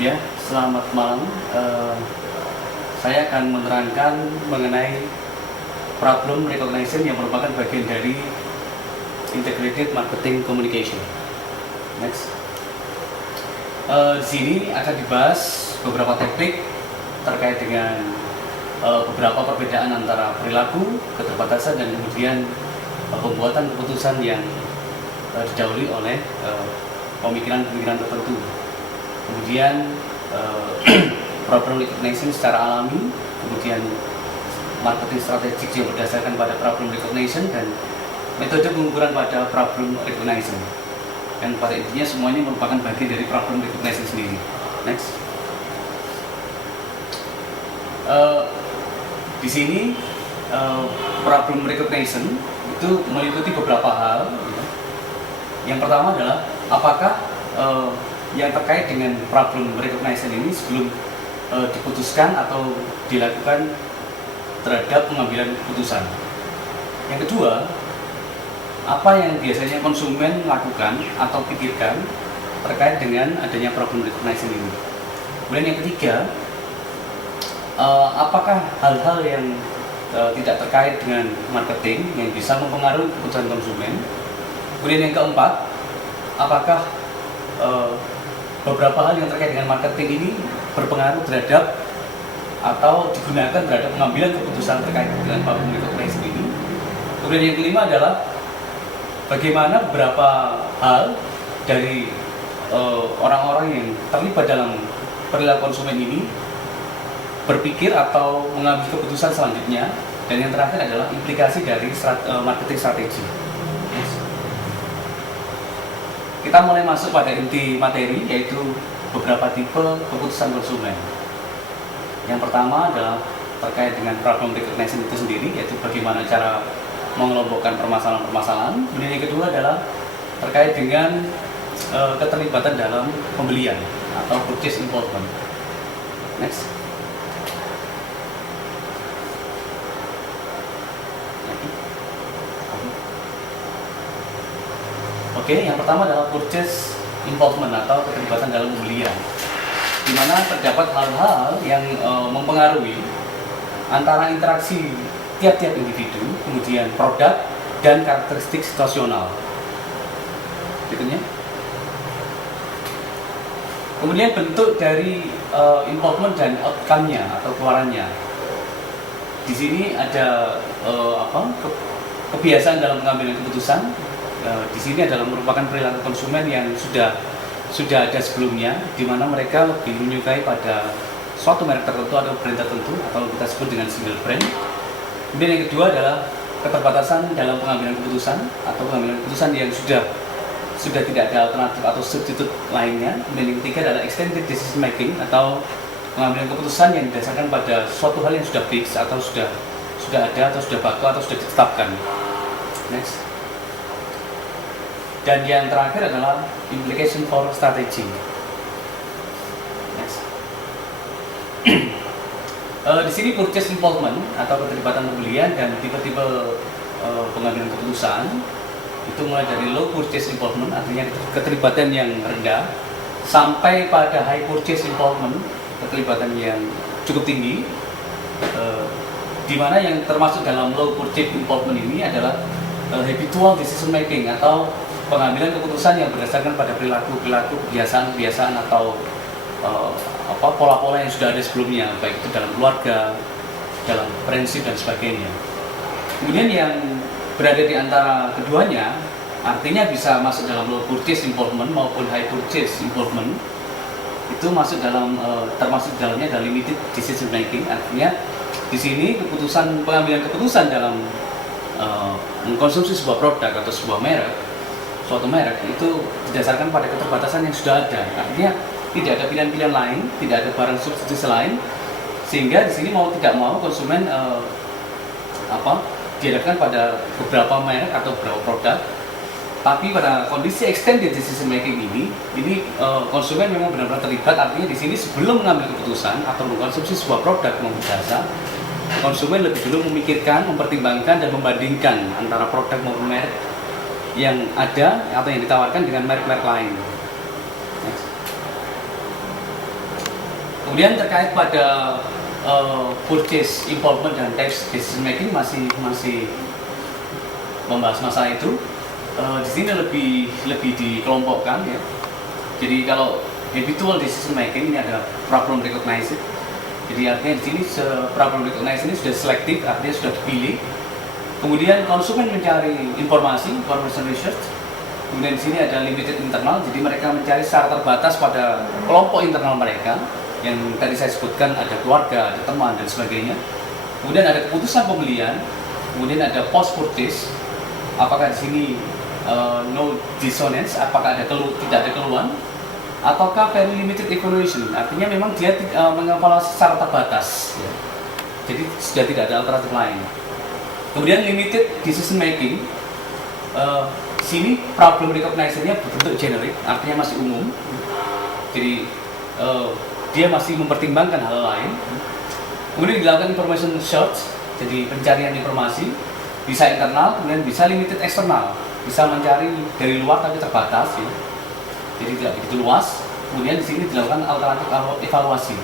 Ya, selamat malam. Saya akan menerangkan mengenai problem recognition yang merupakan bagian dari integrated marketing communication. Next. Di sini akan dibahas beberapa topik terkait dengan beberapa perbedaan antara perilaku, keterbatasan, dan kemudian pembuatan keputusan yang didahului oleh pemikiran-pemikiran tertentu. Kemudian problem recognition secara alami, kemudian marketing strategik yang berdasarkan pada problem recognition, dan metode pengukuran pada problem recognition. Dan pada intinya semuanya merupakan bagian dari problem recognition sendiri. Next. Di sini problem recognition itu meliputi beberapa hal. Yang pertama adalah apakah yang terkait dengan problem recognition ini sebelum diputuskan atau dilakukan terhadap pengambilan keputusan. Yang kedua, apa yang biasanya konsumen lakukan atau pikirkan terkait dengan adanya problem recognition ini. Kemudian yang ketiga, apakah hal-hal yang tidak terkait dengan marketing yang bisa mempengaruhi keputusan konsumen. Kemudian yang keempat, apakah beberapa hal yang terkait dengan marketing ini berpengaruh terhadap atau digunakan terhadap pengambilan keputusan terkait dengan problem recognition ini. Kemudian yang kelima adalah bagaimana beberapa hal dari orang-orang yang terlibat dalam perilaku konsumen ini berpikir atau mengambil keputusan selanjutnya. Dan yang terakhir adalah implikasi dari marketing strategi. Kita mulai masuk pada inti materi, yaitu beberapa tipe keputusan konsumen. Yang pertama adalah terkait dengan problem recognition itu sendiri, yaitu bagaimana cara mengelompokkan permasalahan-permasalahan. Kemudian yang kedua adalah terkait dengan keterlibatan dalam pembelian atau purchase involvement. Next. Oke, yang pertama adalah purchase involvement atau keterlibatan dalam pembelian, di mana terdapat hal-hal yang mempengaruhi antara interaksi tiap-tiap individu, kemudian produk dan karakteristik situasional. Berikutnya. Kemudian bentuk dari involvement dan outcome-nya atau keluarannya. Di sini ada kebiasaan dalam pengambilan keputusan. Di sini adalah merupakan perilaku konsumen yang sudah ada sebelumnya, di mana mereka lebih menyukai pada suatu merek tertentu atau brand tertentu, atau kita sebut dengan single brand. Kemudian yang kedua adalah keterbatasan dalam pengambilan keputusan atau pengambilan keputusan yang sudah tidak ada alternatif atau substitut lainnya. Kemudian yang ketiga adalah extended decision making atau pengambilan keputusan yang didasarkan pada suatu hal yang sudah fix atau sudah ada atau sudah baku atau sudah ditetapkan. Next. Dan yang terakhir adalah implication for strategy. Next. Di sini purchase involvement atau keterlibatan pembelian dan tipe-tipe pengambilan keputusan itu mulai dari low purchase involvement, artinya keterlibatan yang rendah, sampai pada high purchase involvement, keterlibatan yang cukup tinggi, di mana yang termasuk dalam low purchase involvement ini adalah habitual decision making atau pengambilan keputusan yang berdasarkan pada perilaku, kebiasaan atau pola-pola yang sudah ada sebelumnya, baik itu dalam keluarga, dalam prinsip dan sebagainya. Kemudian yang berada di antara keduanya, artinya bisa masuk dalam low purchase involvement maupun high purchase involvement, itu masuk dalam termasuk dalamnya adalah limited decision making. Artinya di sini pengambilan keputusan dalam mengkonsumsi sebuah produk atau suatu merek itu didasarkan pada keterbatasan yang sudah ada. Artinya tidak ada pilihan-pilihan lain, tidak ada barang substitusi lain, sehingga di sini mau tidak mau konsumen dihadapkan pada beberapa merek atau beberapa produk. Tapi pada kondisi extended decision making ini konsumen memang benar-benar terlibat. Artinya di sini sebelum mengambil keputusan atau mengkonsumsi sebuah produk maupun jasa, konsumen lebih dulu memikirkan, mempertimbangkan dan membandingkan antara produk maupun merek yang ada atau yang ditawarkan dengan merek-merek lain. Next. Kemudian terkait pada purchase involvement dan tax decision making masih membahas masalah itu. Di sini lebih dikelompokkan ya. Jadi kalau habitual decision making ini ada problem recognized. Jadi artinya di sini problem recognized ini sudah selektif, artinya sudah dipilih. Kemudian konsumen mencari information research. Kemudian di sini ada limited internal, jadi mereka mencari secara terbatas pada kelompok internal mereka yang tadi saya sebutkan, ada keluarga, ada teman dan sebagainya. Kemudian ada keputusan pembelian, kemudian ada post purchase. Apakah di sini no dissonance, apakah tidak ada keluhan, ataukah very limited evaluation, artinya memang dia mengevaluasi secara terbatas ya. Jadi sudah tidak ada alternatif lain. Kemudian limited decision making, sini problem recognition-nya berbentuk generik, artinya masih umum. Jadi dia masih mempertimbangkan hal lain. Kemudian dilakukan information search, jadi pencarian informasi, bisa internal, kemudian bisa limited eksternal, bisa mencari dari luar tapi terbatas ya. Jadi tidak begitu luas. Kemudian di sini dilakukan alternatif evaluasi.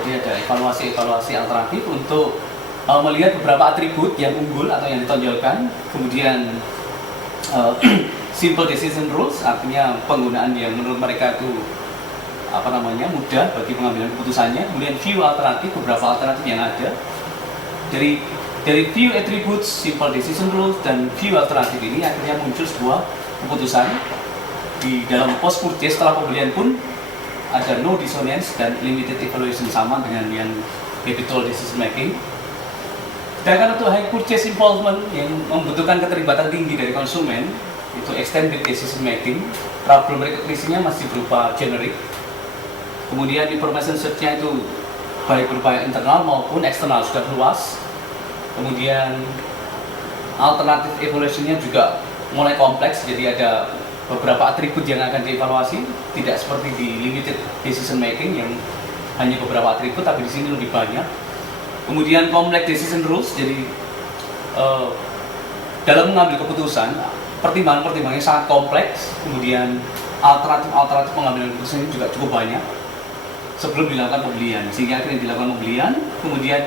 Jadi ada evaluasi alternatif untuk melihat beberapa atribut yang unggul atau yang ditonjolkan. Kemudian simple decision rules, artinya penggunaan yang menurut mereka itu mudah bagi pengambilan keputusannya. Kemudian view alternatif, beberapa alternatif yang ada. Dari view attributes, simple decision rules dan view alternatif ini akhirnya muncul sebuah keputusan. Di dalam post purchase setelah pembelian pun ada no dissonance dan limited evaluation, sama dengan yang habitual decision making. Sedangkan untuk high purchase involvement yang membutuhkan keterlibatan tinggi dari konsumen, itu extended decision making, problem recognition-nya masih berupa generic. Kemudian information search-nya itu baik berupa internal maupun eksternal sudah luas. Kemudian alternatif evaluation-nya juga mulai kompleks, jadi ada beberapa atribut yang akan dievaluasi, tidak seperti di limited decision making yang hanya beberapa atribut, tapi di sini lebih banyak. Kemudian complex decision rules, jadi dalam mengambil keputusan pertimbangan-pertimbangannya sangat kompleks. Kemudian alternatif pengambilan keputusan ini juga cukup banyak sebelum dilakukan pembelian, sehingga akhirnya dilakukan pembelian. Kemudian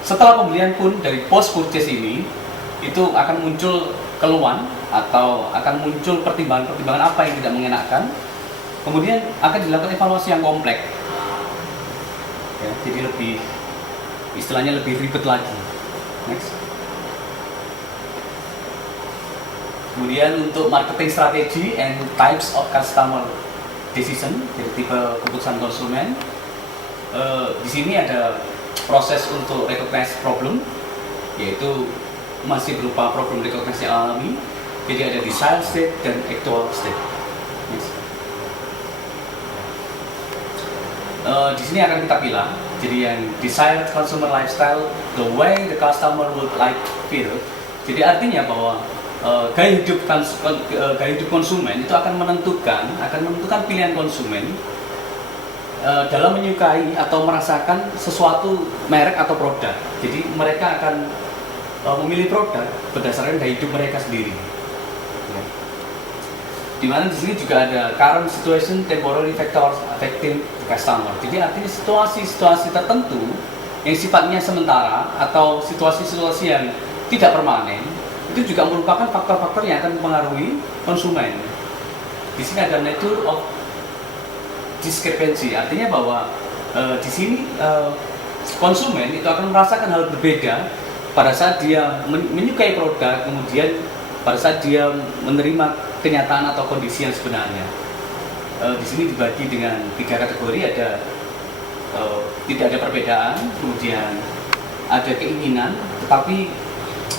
setelah pembelian pun dari post purchase ini itu akan muncul keluhan atau akan muncul pertimbangan-pertimbangan apa yang tidak mengenakan. Kemudian akan dilakukan evaluasi yang kompleks ya, jadi istilahnya lebih ribet lagi. Next. Kemudian untuk marketing strategy and types of customer decision, jadi tipe keputusan konsumen. Di sini ada proses untuk recognize problem, yaitu masih berupa problem recognize yang alami. Jadi ada desired state dan actual state. Next. Di sini akan kita pilih. Jadi yang desired consumer lifestyle, the way the customer would like feel. Jadi artinya bahwa gaya hidup konsumen itu akan menentukan pilihan konsumen dalam menyukai atau merasakan sesuatu merek atau produk. Jadi mereka akan memilih produk berdasarkan gaya hidup mereka sendiri. Ya. Dimana di sini juga ada current situation, temporary factors affecting customer. Jadi artinya situasi-situasi tertentu yang sifatnya sementara atau situasi-situasi yang tidak permanen itu juga merupakan faktor-faktor yang akan mempengaruhi konsumen. Di sini ada nature of discrepancy, artinya bahwa di sini konsumen itu akan merasakan hal berbeda pada saat dia menyukai produk, kemudian pada saat dia menerima kenyataan atau kondisi yang sebenarnya. Di sini dibagi dengan 3 kategori, ada tidak ada perbedaan, kemudian ada keinginan, tetapi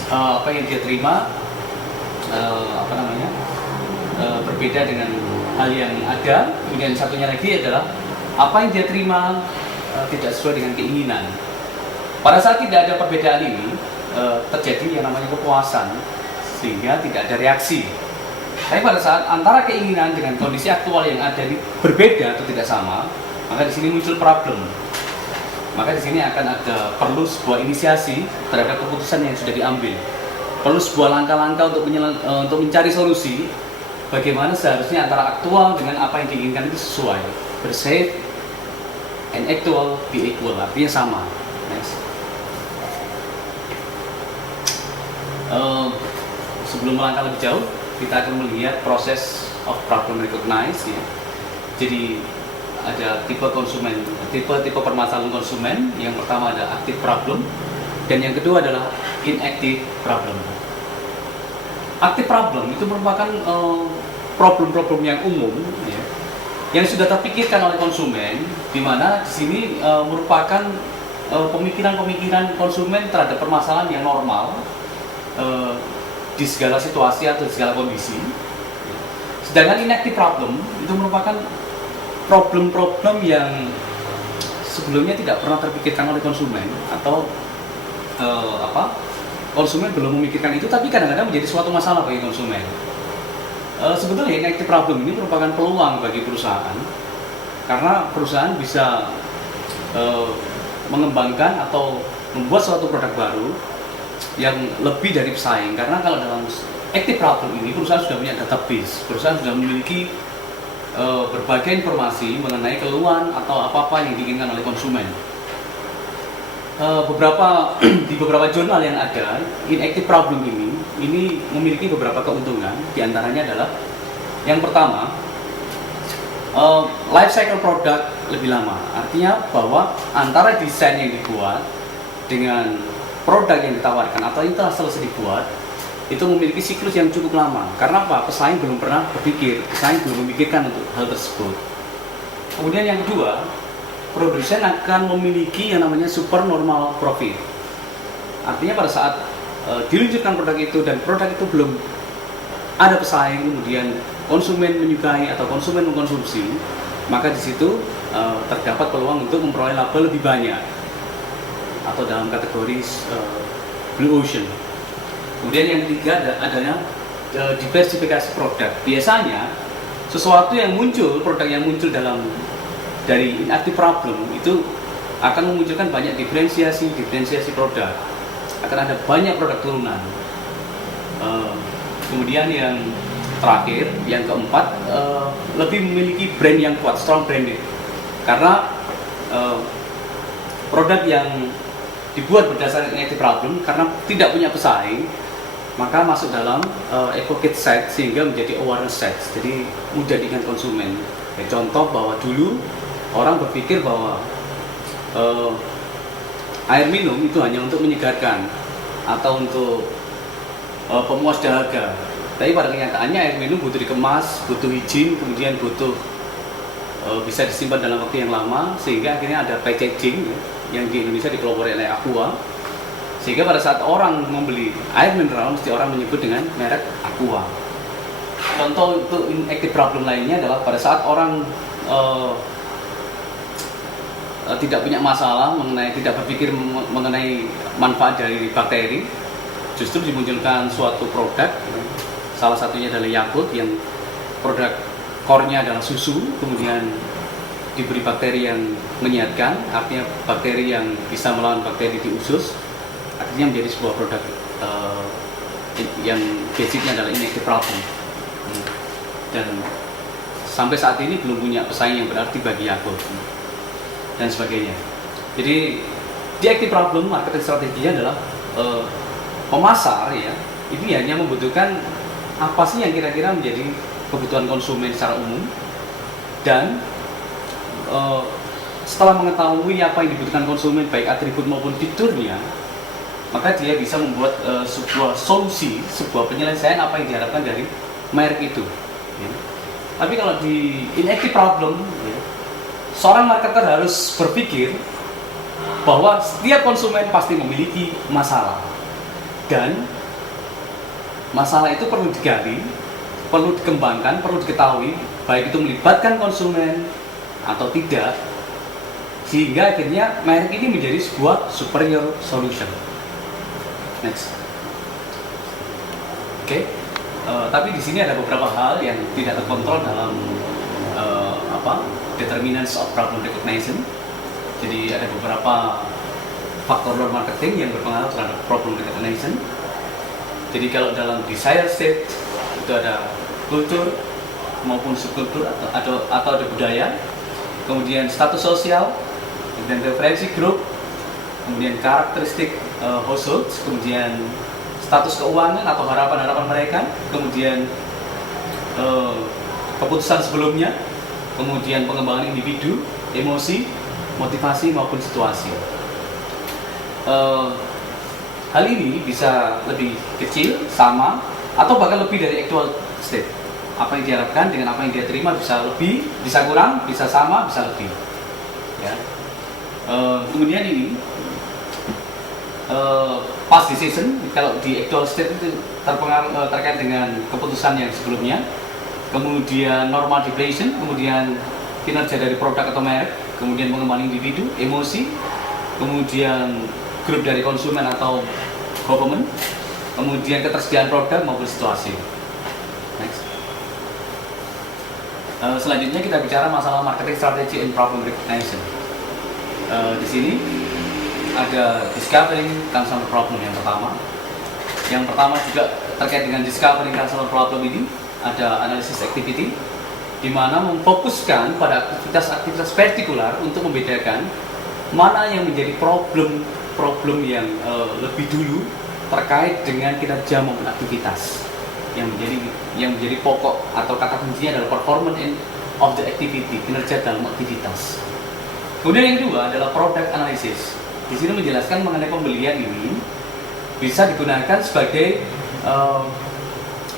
apa yang dia terima berbeda dengan hal yang ada. Kemudian satunya lagi adalah apa yang dia terima tidak sesuai dengan keinginan. Pada saat tidak ada perbedaan ini, terjadi yang namanya kepuasan, sehingga tidak ada reaksi. Tapi pada saat antara keinginan dengan kondisi aktual yang ada ini berbeda atau tidak sama, maka di sini muncul problem. Maka di sini akan ada perlu sebuah inisiasi terhadap keputusan yang sudah diambil. Perlu sebuah langkah-langkah untuk mencari solusi bagaimana seharusnya antara aktual dengan apa yang diinginkan itu sesuai, bersave and actual be equal, artinya sama. Next. Sebelum melangkah lebih jauh, kita akan melihat proses of problem recognize ya. Jadi ada tipe permasalahan konsumen. Yang pertama ada active problem, dan yang kedua adalah inactive problem. Active problem itu merupakan problem-problem yang umum ya, yang sudah terpikirkan oleh konsumen, di mana di sini merupakan pemikiran-pemikiran konsumen terhadap permasalahan yang normal di segala situasi atau segala kondisi. Sedangkan inactive problem itu merupakan problem-problem yang sebelumnya tidak pernah terpikirkan oleh konsumen, atau konsumen belum memikirkan itu, tapi kadang-kadang menjadi suatu masalah bagi konsumen. Sebetulnya inactive problem ini merupakan peluang bagi perusahaan, karena perusahaan bisa mengembangkan atau membuat suatu produk baru yang lebih dari pesaing. Karena kalau dalam active problem ini, perusahaan sudah punya database, perusahaan sudah memiliki berbagai informasi mengenai keluhan atau apa-apa yang diinginkan oleh konsumen. Di beberapa jurnal yang ada, inactive problem ini memiliki beberapa keuntungan. Di antaranya adalah yang pertama, life cycle produk lebih lama. Artinya bahwa antara desain yang dibuat dengan produk yang ditawarkan atau itu selesai dibuat, itu memiliki siklus yang cukup lama. Karena apa? Pesaing belum pernah berpikir, pesaing belum memikirkan untuk hal tersebut. Kemudian yang kedua, produsen akan memiliki yang namanya super normal profit. Artinya pada saat diluncurkan produk itu dan produk itu belum ada pesaing, kemudian konsumen menyukai atau konsumen mengkonsumsi, maka di situ terdapat peluang untuk memperoleh laba lebih banyak, atau dalam kategori blue ocean. Kemudian yang ketiga adanya diversifikasi produk. Biasanya sesuatu yang muncul, produk yang muncul dari inactive problem itu akan memunculkan banyak diferensiasi produk. Akan ada banyak produk turunan. Kemudian yang terakhir, yang keempat, lebih memiliki brand yang kuat, strong branded. Karena produk yang dibuat berdasarkan inactive problem karena tidak punya pesaing, maka masuk dalam advocate set sehingga menjadi awareness set. Jadi mudah diingat konsumen. Contoh bahwa dulu orang berpikir bahwa air minum itu hanya untuk menyegarkan atau untuk pemuas dahaga. Tapi pada kenyataannya air minum butuh dikemas, butuh izin, kemudian butuh bisa disimpan dalam waktu yang lama, sehingga akhirnya ada packaging yang di Indonesia dipelopori oleh Aqua. Sehingga pada saat orang membeli air mineral, mesti orang menyebut dengan merek Aqua. Contoh untuk inactive problem lainnya adalah pada saat orang tidak punya masalah tidak berpikir mengenai manfaat dari bakteri, justru dimunculkan suatu produk, salah satunya adalah Yakult, yang produk core-nya adalah susu, kemudian diberi bakteri yang menyehatkan, artinya bakteri yang bisa melawan bakteri di usus, artinya menjadi sebuah produk yang basicnya adalah inactive problem. Dan sampai saat ini belum punya pesaing yang berarti bagi Yakult dan sebagainya. Jadi di active problem marketing strateginya adalah pemasar ya, ini hanya membutuhkan apa sih yang kira-kira menjadi kebutuhan konsumen secara umum, dan setelah mengetahui apa yang dibutuhkan konsumen baik atribut maupun fiturnya, maka dia bisa membuat sebuah solusi, sebuah penyelesaian apa yang diharapkan dari merek itu ya. Tapi kalau di inactive problem ya, seorang marketer harus berpikir bahwa setiap konsumen pasti memiliki masalah, dan masalah itu perlu digali, perlu dikembangkan, perlu diketahui, baik itu melibatkan konsumen atau tidak, sehingga akhirnya merek ini menjadi sebuah superior solution. Next. Oke. Tapi di sini ada beberapa hal yang tidak terkontrol dalam determinants of problem recognition. Jadi ada beberapa faktor luar marketing yang berpengaruh terhadap problem recognition. Jadi kalau dalam desire state itu ada kultur maupun subkultur atau ada budaya, kemudian status sosial, kemudian referensi grup, kemudian karakteristik households, kemudian status keuangan atau harapan-harapan mereka, kemudian keputusan sebelumnya, kemudian pengembangan individu, emosi, motivasi maupun situasi. Hal ini bisa lebih kecil, sama, atau bahkan lebih dari actual state. Apa yang diharapkan dengan apa yang dia terima bisa lebih, bisa kurang, bisa sama, bisa lebih. Ya. Kemudian ini past decision, kalau di actual state itu terkait dengan keputusan yang sebelumnya. Kemudian normal depletion, kemudian kinerja dari produk atau merek, kemudian pengembangan individu, emosi, kemudian grup dari konsumen atau government, kemudian ketersediaan produk maupun situasi. Next. Selanjutnya kita bicara masalah marketing strategy and problem recognition. Di sini ada discovering customer problem yang pertama. Yang pertama juga terkait dengan discovering customer problem ini ada analisis activity, di mana memfokuskan pada aktivitas-aktivitas partikular untuk membedakan mana yang menjadi problem yang lebih dulu terkait dengan kinerja maupun aktivitas yang menjadi pokok atau kata kuncinya adalah performance of the activity, kinerja dalam aktivitas. Kemudian yang kedua adalah product analysis. Di sini menjelaskan mengenai pembelian ini bisa digunakan sebagai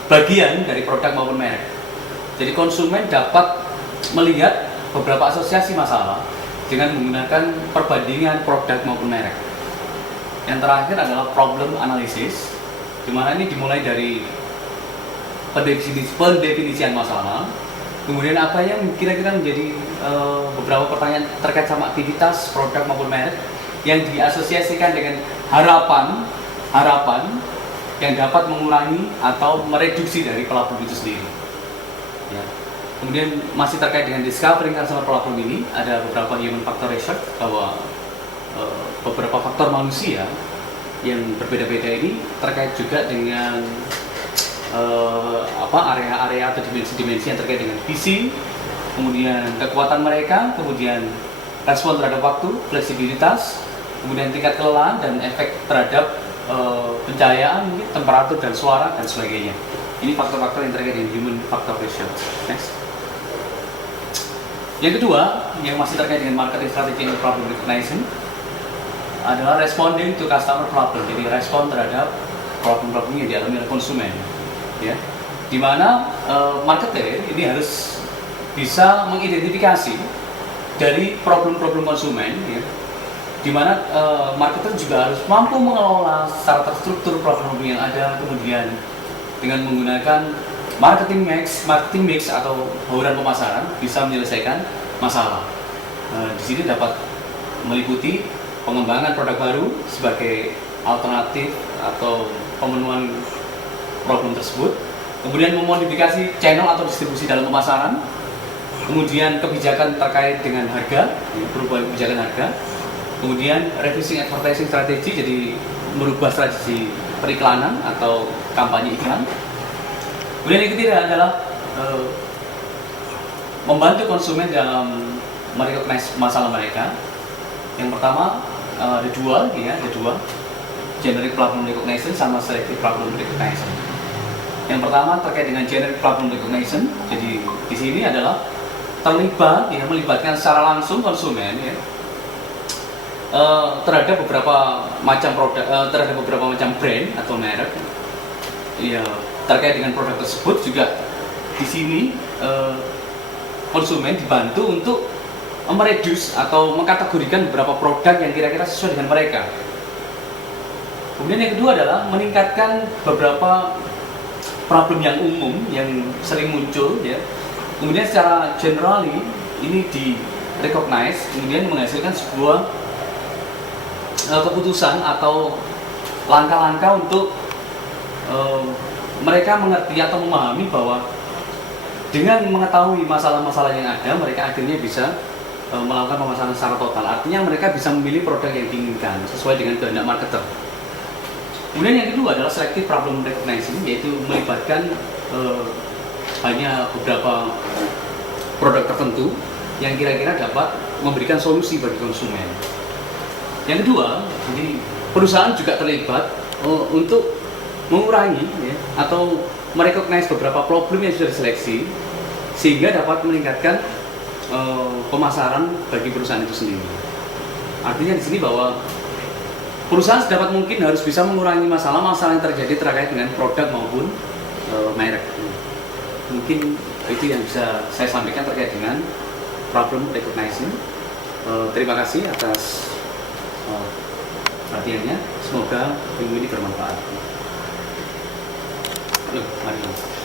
bagian dari produk maupun merek. Jadi konsumen dapat melihat beberapa asosiasi masalah dengan menggunakan perbandingan produk maupun merek. Yang terakhir adalah problem analysis, di mana ini dimulai dari pendefinisian masalah, kemudian apa yang kira-kira menjadi beberapa pertanyaan terkait sama aktivitas produk maupun merek yang diasosiasikan dengan harapan yang dapat mengurangi atau mereduksi dari problem itu sendiri. Ya. Kemudian masih terkait dengan discovering customer problem ini ada beberapa human factor research bahwa beberapa faktor manusia yang berbeda-beda ini terkait juga dengan area-area atau dimensi-dimensi yang terkait dengan visi, kemudian kekuatan mereka, kemudian respon terhadap waktu, fleksibilitas, kemudian tingkat kelelahan dan efek terhadap pencahayaan, temperatur dan suara dan sebagainya. Ini faktor-faktor yang terkait dengan human factor ratio. Next. Yang kedua, yang masih terkait dengan marketing strategy and problem recognition adalah responding to customer problem. Jadi respon terhadap problem-problem yang dialami oleh konsumen. Ya. Di mana marketer ini harus bisa mengidentifikasi dari problem-problem konsumen, ya, di mana marketer juga harus mampu mengelola secara terstruktur problem yang ada, kemudian dengan menggunakan marketing mix atau bauran pemasaran bisa menyelesaikan masalah. Di sini dapat meliputi pengembangan produk baru sebagai alternatif atau pemenuhan problem tersebut, kemudian memodifikasi channel atau distribusi dalam pemasaran, kemudian kebijakan terkait dengan harga, perubahan kebijakan harga, kemudian revising advertising strategy, jadi merubah strategi periklanan atau kampanye iklan. Kemudian yang ketiga adalah membantu konsumen dalam merecognize masalah mereka. Yang pertama ada dua, generic problem recognition sama selective problem recognition. Yang pertama terkait dengan generic problem recognition, jadi di sini adalah melibatkan secara langsung konsumen, ya, terhadap beberapa macam produk, terhadap beberapa macam brand atau merek, ya, terkait dengan produk tersebut juga di sini konsumen dibantu untuk mereduce atau mengkategorikan beberapa produk yang kira-kira sesuai dengan mereka. Kemudian yang kedua adalah meningkatkan beberapa problem yang umum yang sering muncul, ya. Kemudian secara generally ini di recognize, kemudian menghasilkan sebuah keputusan atau langkah-langkah untuk mereka mengerti atau memahami bahwa dengan mengetahui masalah-masalah yang ada, mereka akhirnya bisa melakukan pemasaran secara total. Artinya mereka bisa memilih produk yang diinginkan sesuai dengan kehendak marketer. Kemudian yang kedua adalah selective problem recognition, yaitu melibatkan hanya beberapa produk tertentu yang kira-kira dapat memberikan solusi bagi konsumen. Yang kedua, jadi perusahaan juga terlibat untuk mengurangi ya, atau merecognize beberapa problem yang sudah diseleksi sehingga dapat meningkatkan pemasaran bagi perusahaan itu sendiri. Artinya di sini bahwa perusahaan sedapat mungkin harus bisa mengurangi masalah-masalah yang terjadi terkait dengan produk maupun merek. Mungkin itu yang bisa saya sampaikan terkait dengan problem recognition. Terima kasih atas perhatiannya. Semoga ilmu ini bermanfaat. Halo, mari.